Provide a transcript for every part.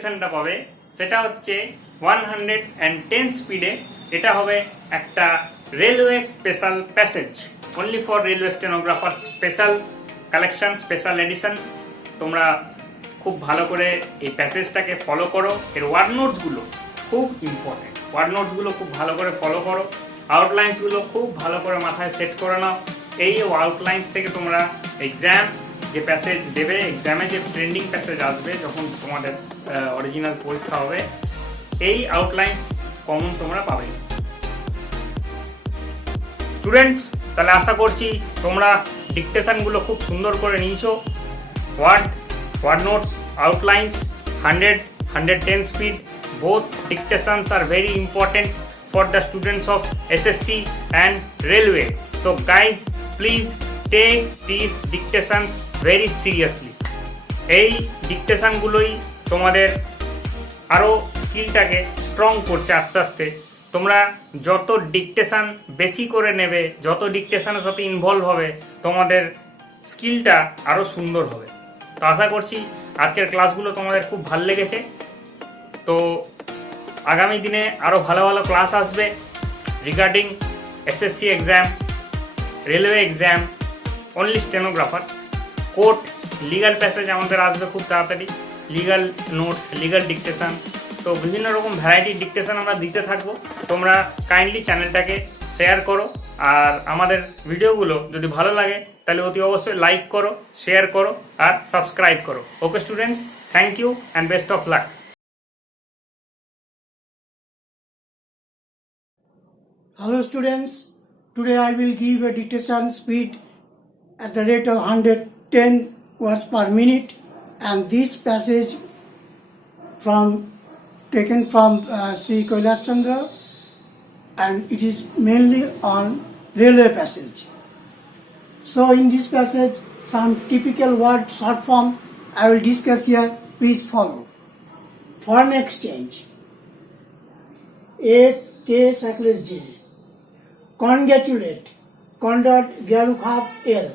ডিকটেশনটা পাবে সেটা হচ্ছে 110 স্পিডে। এটা হবে একটা railway special passage, only for railway stenographer, special collection, special edition. তোমরা খুব ভালো করে এই প্যাসেজটাকে ফলো করো। এর ওয়ার্ড নোটসগুলো খুব ইম্পর্টেন্ট, ওয়ার্ড নোটসগুলো খুব ভালো করে ফলো করো। আউটলাইন্সগুলো খুব ভালো করে মাথায় সেট করে নাও। এই আউটলাইন্স থেকে তোমরা এক্সাম যে প্যাসেজ দেবে, এক্সামে যে ট্রেন্ডিং প্যাসেজ আসবে যখন তোমাদের অরিজিনাল পরীক্ষা হবে, এই আউটলাইন্স কমন তোমরা পাবে। স্টুডেন্টস, তাহলে আশা করছি তোমরা ডিকটেশনগুলো খুব সুন্দর করে নিয়েছো। Word notes, outlines, 110 speed. Both dictations are very important for the students of SSC and Railway. So guys, please take these dictations very seriously. এই ডিকটেশনগুলোই তোমাদের আরও স্কিলটাকে স্ট্রং করছে আস্তে আস্তে। তোমরা যত ডিকটেশন বেশি করে নেবে, যত ডিকটেশনের সাথে ইনভলভ হবে, তোমাদের স্কিলটা আরও সুন্দর হবে। তো আশা করছি আজকের ক্লাসগুলো তোমাদের খুব ভালো লেগেছে। তো আগামী দিনে আরও ভালো ভালো ক্লাস আসবে regarding SSC exam, railway exam, only stenographer, court, legal passage আমাদের আসবে খুব তাড়াতাড়ি, লিগাল নোটস, লিগাল ডিকটেশন। তো বিভিন্ন রকম ভ্যারাইটি ডিকটেশন আমরা দিতে থাকবো। তোমরা কাইন্ডলি চ্যানেলটাকে শেয়ার করো, আর আমাদের ভিডিওগুলো যদি ভালো লাগে তাহলে অতি অবশ্যই লাইক করো, শেয়ার করো আর সাবস্ক্রাইব করো। Okay students, thank you and best of luck. Hello students, today I will give a dictation speed at the rate of 110 words per minute, and this passage taken from Sri Kailash Chandra, and it is mainly on railway passage. So in this passage, some typical word short form I will discuss here, please follow. Foreign exchange, A.K. Sakles J. Congratulate, conduct Garukhav L.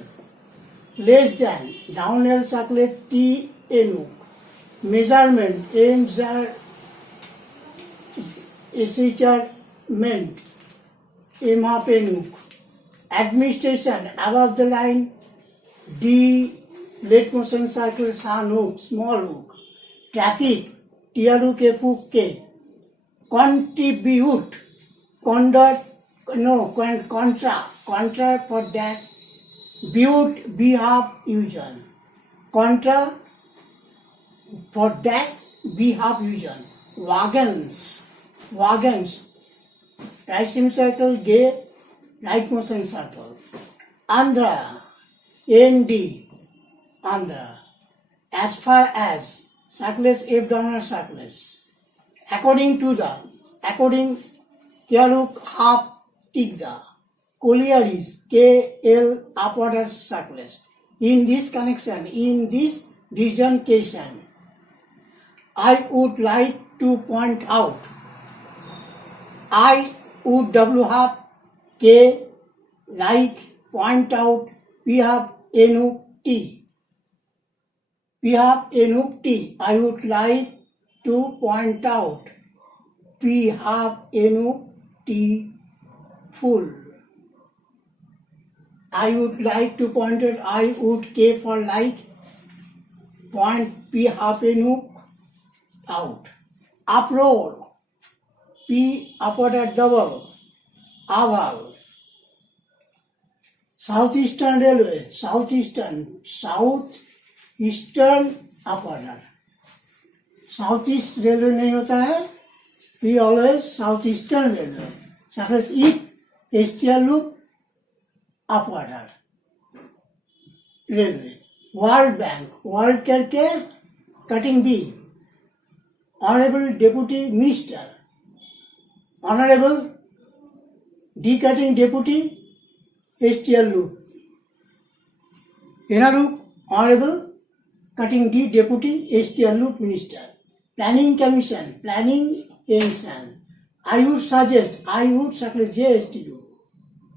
Less than, down L Saklet T. Enuk. Measurement, measurement, Emap Enuk. Administration, above the line, D. Late motion circle, San hook, small hook. Traffic, Tiaruk Epuk K. Contribute, conduct, contra for dash, butte, behalf, usual. Contra for dash, behalf, usual. Wagons, right sim circle, gay, right motion circle. Andhra, ND, Andhra. As far as, circles, F donor circles. According, Kyaruk, half, Tigda, Collieries, KL, upward circles. In this connection, in this disjunction, I would like to point out, I would W half K, like, point out, P half Enuk T. P half Enuk T. I would like to point out, P half Enuk T. Full. I would like to point out, I would K for like, point P half Enuk out. Uproar, P upward at double, aval. Southeastern Railway, southeastern upward. Southeast Railway नहीं होता है, P always southeastern Railway. Success eat, STR loop, upward railway. World Bank, World करके cutting B. Honorable Deputy Minister, Honorable D cutting Deputy, STR loop. Inner loop, Honorable cutting D Deputy, STR loop Minister. Planning Commission, Planning Commission. I would suggest, JSTU.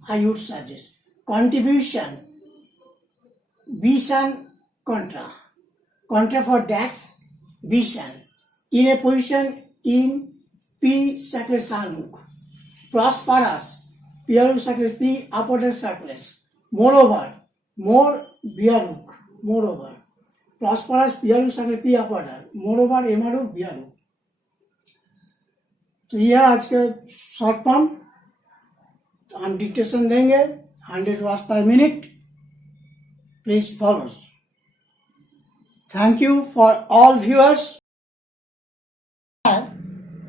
I would suggest. Contribution, Bishan contra. Contra for dash, Bishan. in a position in P circles Sanuk, prosperous, Pieru circles P upper circles. Moreover, more Biaruk, moreover, prosperous Pieru circles P upper, moreover Emaru Biaruk. तो यह आज का short form हम dictation देंगे 100 words पर minute please follow thank you for all viewers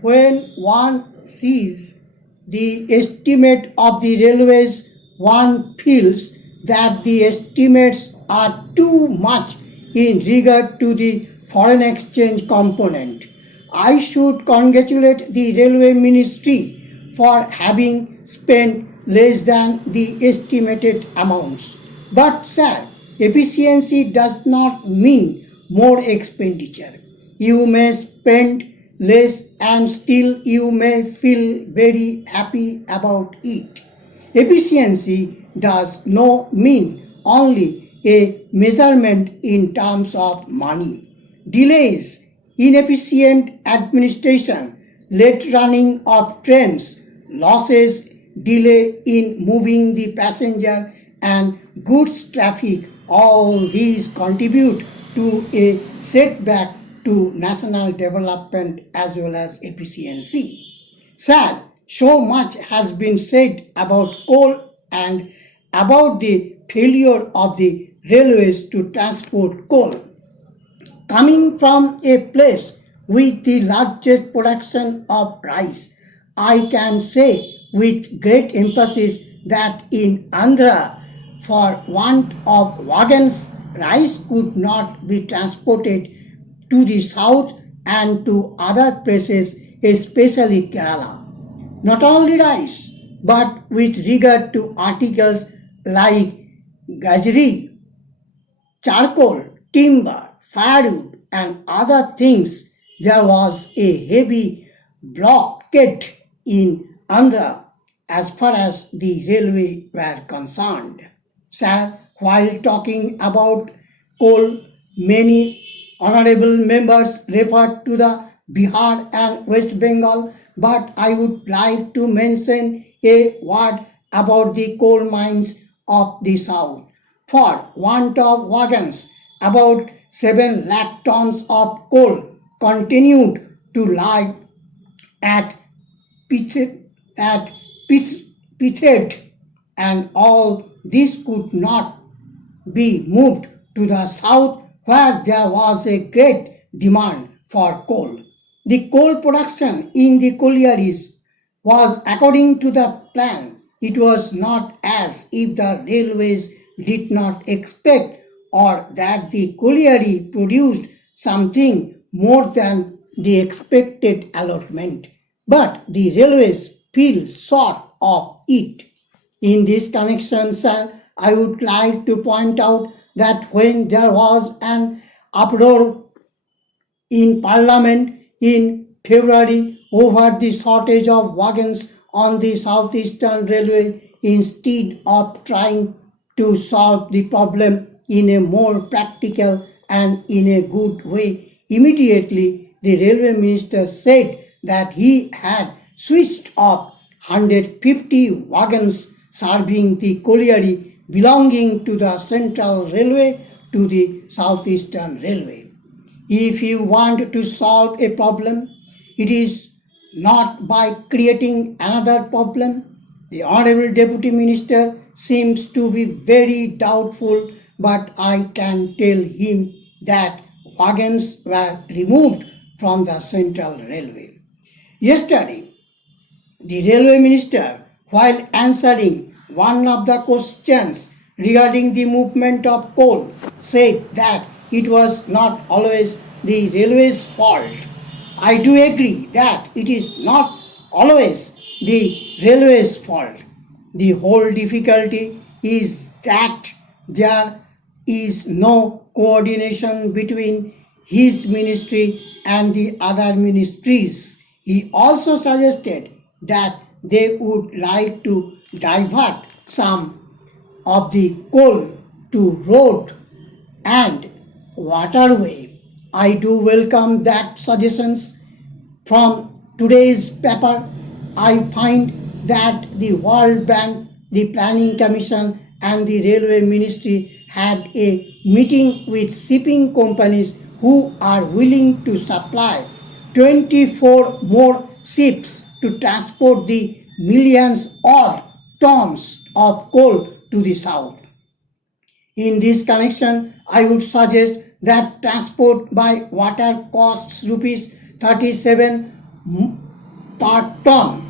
when one sees the estimate of the railways one feels that the estimates are too much in regard to the foreign exchange component. I should congratulate the Railway Ministry for having spent less than the estimated amounts. But sir, efficiency does not mean more expenditure. You may spend less and still you may feel very happy about it. Efficiency does not mean only a measurement in terms of money. Delays, inefficient administration, late running of trains, losses, delay in moving the passenger and goods traffic, all these contribute to a setback to national development as well as efficiency. Sir, so much has been said about coal and about the failure of the railways to transport coal. Coming from a place with the largest production of rice, I can say with great emphasis that in Andhra, for want of wagons, rice could not be transported to the south and to other places, especially Kerala. Not only rice, but with regard to articles like gajri, charcoal, timber, firewood and other things, there was a heavy blockade in Andhra as far as the railway were concerned. Sir, while talking about coal, many honorable members referred to the Bihar and West Bengal, but I would like to mention a word about the coal mines of the south. For want of wagons, about 7 lakh tons of coal continued to lie at Pithed, and all this could not be moved to the south where there was a great demand for coal. The coal production in the collieries was according to the plan. It was not as if the railways did not expect or that the colliery produced something more than the expected allotment, but the railways fell short of it. In this connection, sir, I would like to point out that when there was an uproar in Parliament in February over the shortage of wagons on the Southeastern Railway, instead of trying to solve the problem in a more practical and in a good way, immediately the railway minister said that he had switched off 150 wagons serving the colliery belonging to the Central Railway to the Southeastern Railway. If you want to solve a problem, it is not by creating another problem. The Honorable Deputy Minister seems to be very doubtful, but I can tell him that wagons were removed from the Central Railway. Yesterday, the Railway Minister, while answering one of the questions regarding the movement of coal, said that it was not always the railway's fault. I do agree that it is not always the railway's fault. The whole difficulty is that there is no coordination between his ministry and the other ministries. He also suggested that they would like to divert some of the coal to road and waterway. I do welcome that suggestions. From today's paper, I find that the World Bank, the Planning Commission, and the Railway Ministry had a meeting with shipping companies who are willing to supply 24 more ships to transport the millions or tons of coal to the south. In this connection, I would suggest that transport by water costs rupees 37 per ton.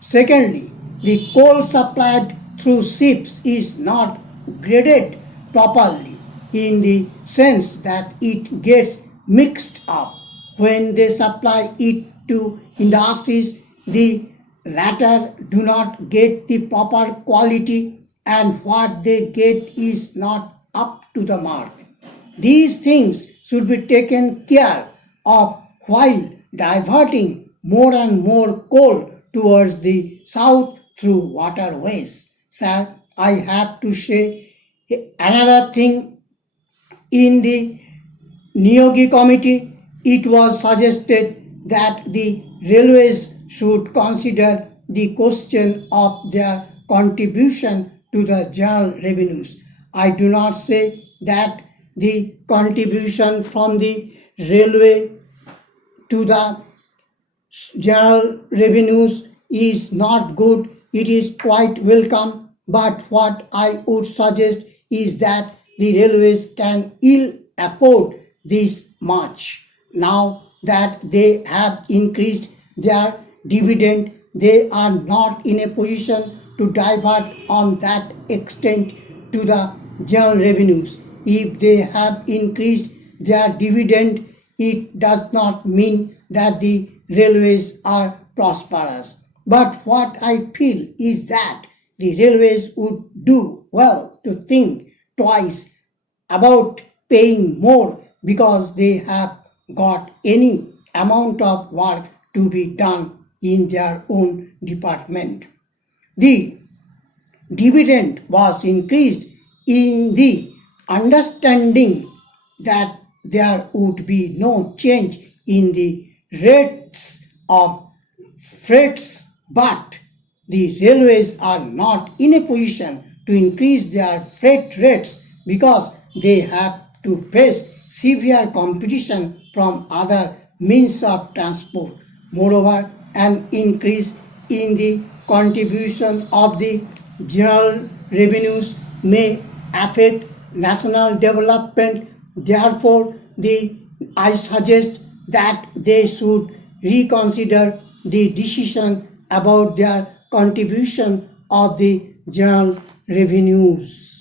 Secondly, the coal supplied through ships is not graded properly in the sense that it gets mixed up. When they supply it to industries, the latter do not get the proper quality and what they get is not up to the mark. These things should be taken care of while diverting more and more coal towards the south through waterways. Sir, I have to say another thing. In the Niyogi committee, it was suggested that the railways should consider the question of their contribution to the general revenues. I do not say that the contribution from the railway to the general revenues is not good. It is quite welcome, but what I would suggest is that the railways can ill afford this much. Now that they have increased their dividend, they are not in a position to divert on that extent to the general revenues. If they have increased their dividend, it does not mean that the railways are prosperous. But what I feel is that the railways would do well to think twice about paying more because they have got any amount of work to be done in their own department. The dividend was increased in the understanding that there would be no change in the rates of freights, but the railways are not in a position to increase their freight rates because they have to face severe competition from other means of transport. Moreover, an increase in the contribution of the general revenues may affect national development. Therefore, I suggest that they should reconsider the decision about their contribution of the general revenues.